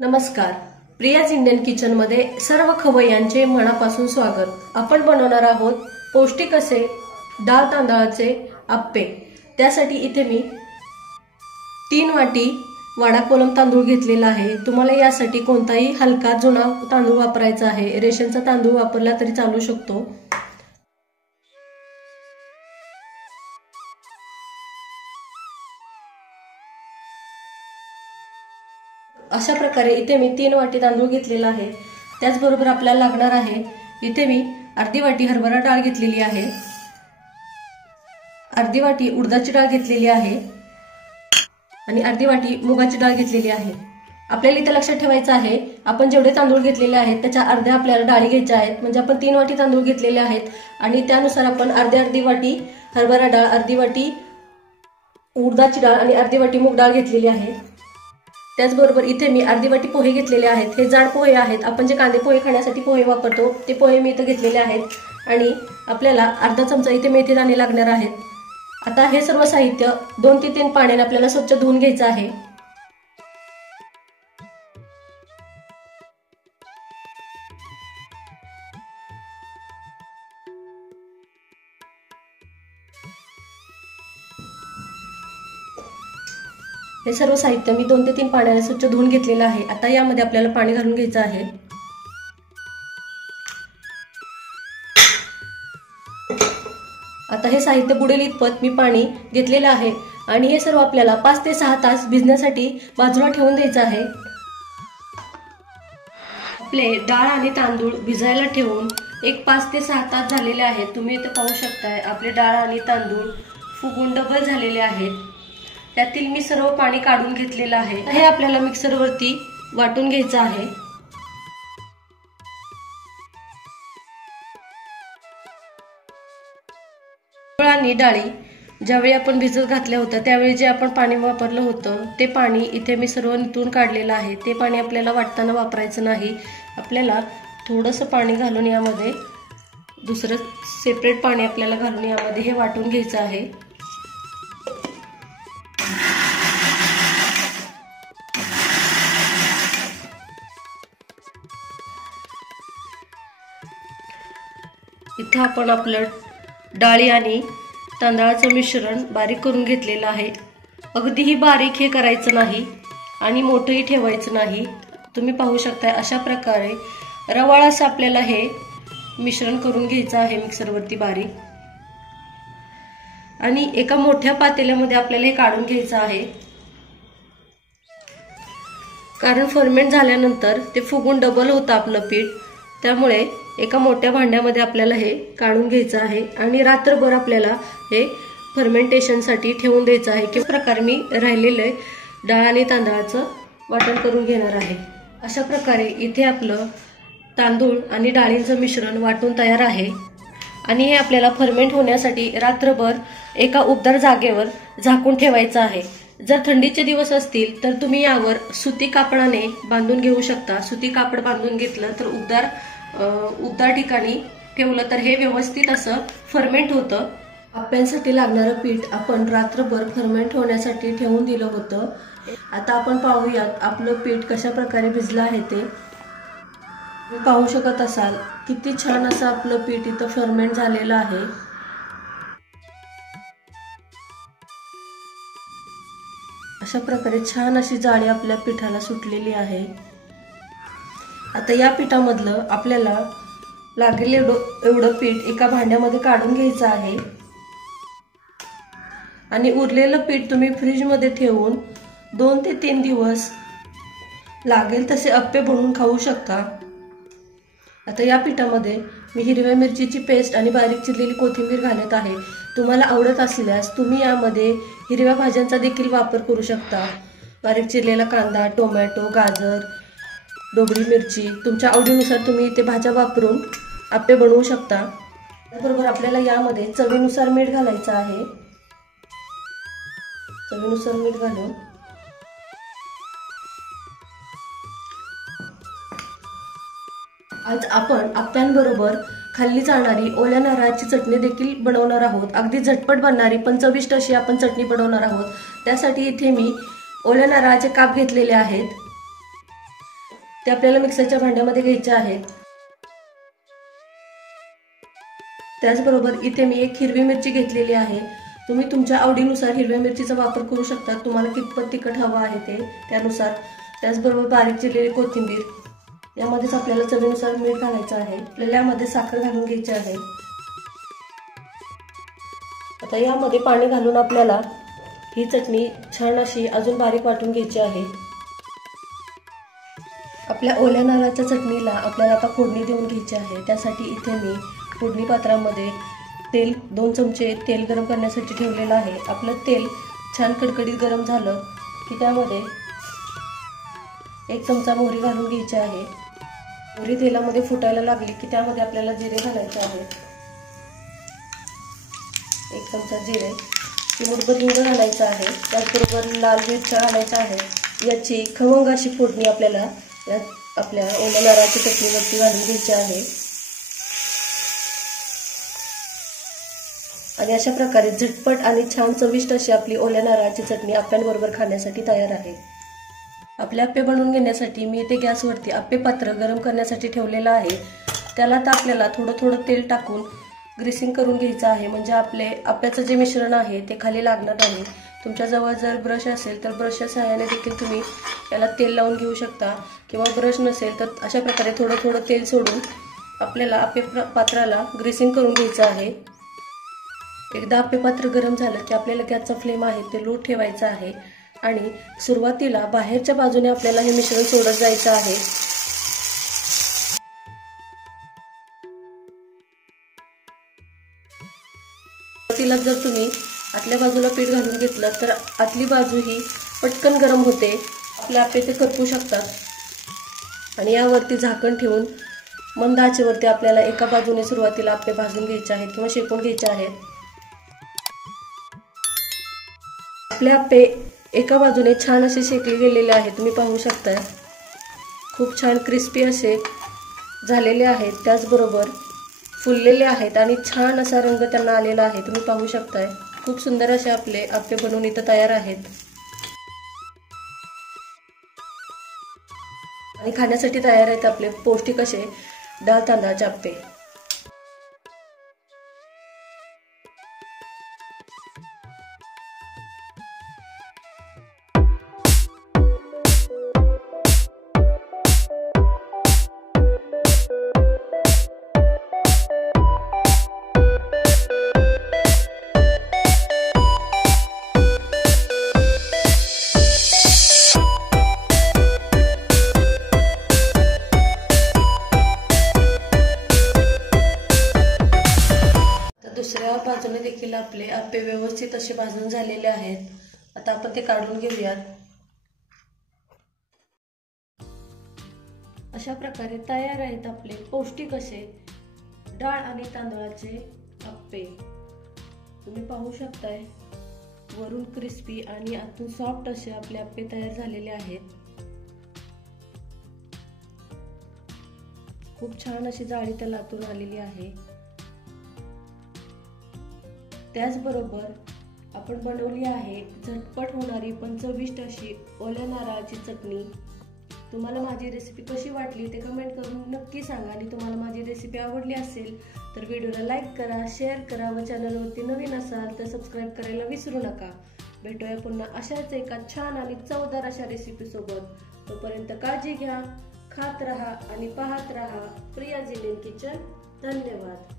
नमस्कार. Priya's Indian kitchen मध्ये सर्व खवय्यांचे मनापासून स्वागत. आपण बनवणार आहोत पौष्टिक असे डाळ तांदळाचे आप्पे. त्यासाठी इथे मी 3 वाटी वाडा कोलम तांदूळ घेतलेला आहे. तुम्हाला यासाठी कोणताही हलका जुना तांदूळ वापरायचा आहे. रेशनचा तांदूळ वापरला तरी चालू शकतो. अशा प्रकारे इथे मी 3 वाटी तांदूळ घेतलेला आहे. त्याचबरोबर आपल्याला लागणार आहे इथे मी अर्धी वाटी हरभरा डाळ घेतलेली आहे, अर्धी वाटी उडदाची डाळ घेतलेली आहे आणि अर्धी वाटी मुगाची डाळ घेतलेली आहे. आपल्याला इथे लक्षात ठेवायचं आहे, आपण जेवढे तांदूळ घेतलेले आहेत त्याच्या अर्ध्या आपल्याला डाळी घ्यायच्या आहेत. म्हणजे आपण 3 वाटी तांदूळ घेतलेले आहेत आणि त्यानुसार आपण अर्धी वाटी हरभरा डाळ, अर्धी वाटी उडदाची डाळ आणि अर्धी वाटी मूग डाळ घेतलेली आहे. त्याचबरोबर इथे मी अर्धी वाटी पोहे घेतलेले आहेत. हे जाड पोहे आहेत. आपण जे कांदे पोहे खाण्यासाठी पोहे वापरतो ते पोहे मी इथे घेतलेले आहेत आणि आपल्याला अर्धा चमचा इथे मेथी दाणे लागणार आहेत. आता हे सर्व साहित्य 2 ते 3 पाण्याने आपल्याला स्वच्छ धुवून घ्यायचं आहे. हे सर्व साहित्य मी 2 ते 3 पाण्याने स्वच्छ धुवून घेतलेलं आहे. आता यामध्ये आपल्याला पाणी घालून घ्यायचं आहे. आता हे साहित्य बुडेल इतपत मी पाणी घेतलेलं आहे आणि हे सर्व आपल्याला 5 ते 6 तास भिजण्यासाठी बाजूला ठेवून द्यायचं आहे. आपले डाळ आणि तांदूळ भिजायला ठेवून 5 ते 6 तास झालेले आहेत. तुम्ही इथे पाहू शकताय आपले डाळ आणि तांदूळ फुगून डबल झालेले आहेत. त्यातील मी सर्व पाणी काढून घेतलेलं आहे. हे आपल्याला मिक्सरवरती वाटून घ्यायचं आहे. तांदूळ आणि डाळी ज्यावेळी आपण भिजत घातल्या होत्या त्यावेळी जे आपण पाणी वापरलं होतं ते पाणी इथे मी सर्व निथळून काढलेलं आहे. ते पाणी आपल्याला वाटताना वापरायचं नाही. आपल्याला थोडंसं पाणी घालून यामध्ये दुसरं सेपरेट पाणी आपल्याला घालून यामध्ये हे वाटून घ्यायचं आहे. इथे आपण आपलं डाळी आणि तांदळाचं मिश्रण बारीक करून घेतलेलं आहे. अगदीही बारीक हे करायचं नाही आणि मोठंही ठेवायचं नाही. तुम्ही पाहू शकता अशा प्रकारे रवाळ असं आपल्याला हे मिश्रण करून घ्यायचं आहे मिक्सरवरती बारीक. आणि एका मोठ्या पातेल्यामध्ये आपल्याला हे काढून घ्यायचं आहे. कारण फर्मेंट झाल्यानंतर ते फुगून डबल होतं आपलं पीठ. त्यामुळे एका मोठ्या भांड्यामध्ये आपल्याला हे काढून घ्यायचं आहे आणि रात्रभर आपल्याला हे फर्मेंटेशनसाठी ठेवून द्यायचं आहे. किंवा प्रकारे मी राहिलेले डाळ आणि तांदळाचं वाटण करून घेणार आहे. अशा प्रकारे इथे आपलं तांदूळ आणि डाळींचं मिश्रण वाटून तयार आहे आणि हे आपल्याला फर्मेंट होण्यासाठी रात्रभर एका उबदार जागेवर झाकून ठेवायचं आहे. जर थंडीचे दिवस असतील तर तुम्ही यावर सुती कापडाने बांधून घेऊ शकता. सुती कापड बांधून घेतलं तर उबदार ठिकाणी ठेवलं तर हे व्यवस्थित असं फर्मेंट होतं. आप्यांसाठी लागणारं पीठ आपण रात्रभर फर्मेंट होण्यासाठी ठेवून दिलं होतं. आता आपण पाहूयात आपलं पीठ कशा प्रकारे भिजलं आहे ते. तुम्ही पाहू शकत असाल किती छान असं आपलं पीठ इथं फर्मेंट झालेलं आहे. अशा प्रकारे छान अशी जाळी आपल्या पिठाला सुटलेली आहे. आता या पिठामधलं आपल्याला लागेल एवढं पीठ एका भांड्यामध्ये काढून घ्यायचं आहे आणि उरलेलं पीठ तुम्ही फ्रीजमध्ये ठेवून 2 ते 3 दिवस लागेल तसे अप्पे बनवून खाऊ शकता. आता या पिठामध्ये मी हिरव्या मिरचीची पेस्ट आणि बारीक चिरलेली कोथिंबीर घालत आहे. तुम्हाला आवडत असल्यास तुम्ही यामध्ये हिरव्या भाज्यांचा देखील वापर करू शकता. बारीक चिरलेला कांदा, टोमॅटो, गाजर, डोबळी मिरची तुमच्या आवडीनुसार तुम्ही इथे भाज्या वापरून आप्पे बनवू शकता. त्याबरोबर आपल्याला यामध्ये चवीनुसार मीठ घालायचं आहे. चवीनुसार मीठ घालून आज आपण आप्यांबरोबर खाल्ली जाणारी ओल्या नारळाची चटणी देखील बनवणार आहोत. अगदी झटपट बनणारी पण चविष्ट अशी आपण चटणी बनवणार आहोत. त्यासाठी इथे मी ओल्या नारळाचे काप घेतलेले आहेत. ते आपल्याला मिक्सरच्या भांड्यामध्ये घ्यायचे आहेत। त्याचबरोबर इथे मी एक हिरवी मिरची घेतलेली आहे। तुम्ही तुमच्या आवडीनुसार हिरव्या मिरचीचा वापर करू शकता, तुम्हाला कितपत तिखट हवं आहे ते त्यानुसार। त्याचबरोबर बारीक चिरलेली कोथिंबीर, यामध्येच आपल्याला चवीनुसार मीठ घालायचं आहे। आपल्याला यामध्ये साखर घालून घ्यायची आहे। आता यामध्ये पाणी घालून आपल्याला ही चटणी छान अशी अजून बारीक वाटून घ्यायची आहे। आपल्या ओल्या नारळाच्या चटणीला आपल्याला आता फोडणी देऊन घ्यायची आहे। त्यासाठी इथे मी फोडणी पात्रामध्ये तेल 2 चमचे तेल गरम करण्यासाठी ठेवलेलं आहे। आपलं तेल छान कडकडीत गरम झालं की त्यामध्ये 1 चमचा मोहरी घालून घ्यायची आहे। मोहरी तेलामध्ये फुटायला लागली की त्यामध्ये आपल्याला जिरे घालायचे आहे। 1 चमचा जिरे, चिमूटभर हिंग घालायचं आहे। त्याचबरोबर लाल मिरच्या घालायच्या आहे। याची खमंग अशी फोडणी आपल्याला आपल्या ओल्या नारळाच्या चटणीवरती घालून घ्यायची आहे। आणि अशा प्रकारे झटपट आणि छान चविष्ट अशी आपली ओल्या नारळाची चटणी आप्यांबरोबर खाण्यासाठी तयार आहे। आपले आप्पे बनवून घेण्यासाठी मी इथे गॅसवरती आप्पे पात्र गरम करण्यासाठी ठेवलेलं आहे। त्याला आता आपल्याला थोडं थोडं तेल टाकून ग्रीसिंग करून घ्यायचं आहे, म्हणजे आपले आप्याचं जे मिश्रण आहे ते खाली लागणार नाही। तुमच्याजवळ जर ब्रश असेल तर ब्रशच्या सहाय्याने देखील तुम्ही याला तेल लावून घेऊ शकता, किंवा ब्रश नसेल तर अशा प्रकारे थोडं थोडं तेल सोडून आपल्याला आप्पे पात्राला ग्रीसिंग करून घ्यायचं आहे। एकदा आप्पे पात्र गरम झालं की आपल्याला गॅसचा फ्लेम आहे ते लो ठेवायचा आहे आणि सुरुवातीला बाहेरच्या बाजूने आपल्याला हे मिश्रण सोडत जायचं आहे। सुरुवातीला जर तुम्ही आतल्या बाजूला पीठ घालून घेतलं तर आतली बाजू ही पटकन गरम होते, आपले आप्पे ते करपू शकतात। आणि यावरती झाकण ठेवून मंद आचेवरती आपल्याला एका बाजूने सुरुवातीला आप्पे भाजून घ्यायचे आहेत किंवा शेकून घ्यायचे आहेत। आपले आप्पे एका बाजूने छान असे शेकले गेलेले आहेत, तुम्ही पाहू शकता। खूप छान क्रिस्पी असे झालेले आहेत, त्याचबरोबर फुललेले आहेत आणि छान असा रंग त्यांना आलेला आहे, तुम्ही पाहू शकताय। खूप सुंदर असे आपले आप्पे बनवून इथं तयार आहेत आणि खाण्यासाठी तयार आहेत आपले पौष्टिक असे डाळ तांदळाचे आप्पे। दुसऱ्या बाजूने देखील आपले आप्पे व्यवस्थित असे भाजून झालेले आहेत। आता आपण ते काढून घेऊयात। अशा प्रकारे तयार आहेत आपले पौष्टिक असे डाळ आणि तांदळाचे आप्पे। तुम्ही पाहू शकताय, वरून क्रिस्पी आणि आतून सॉफ्ट असे आपले आप्पे तयार झालेले आहेत। खूप छान अशी जाळी त्याला आतून आलेली आहे। त्याचबरोबर आपण बनवली आहे झटपट होणारी पण चविष्ट अशी ओल्या नारळाची चटणी। तुम्हाला माझी रेसिपी कशी वाटली ते कमेंट करून नक्की सांगा। आणि तुम्हाला माझी रेसिपी आवडली असेल तर व्हिडिओला लाईक करा, शेअर करा व चॅनलवरती नवीन असाल तर सबस्क्राईब करायला विसरू नका। भेटूया पुन्हा अशाच एका छान आणि चवदार अशा रेसिपी सोबत। तोपर्यंत काळजी घ्या, खात रहा आणि पाहत रहा प्रिया जिलेन किचन। धन्यवाद।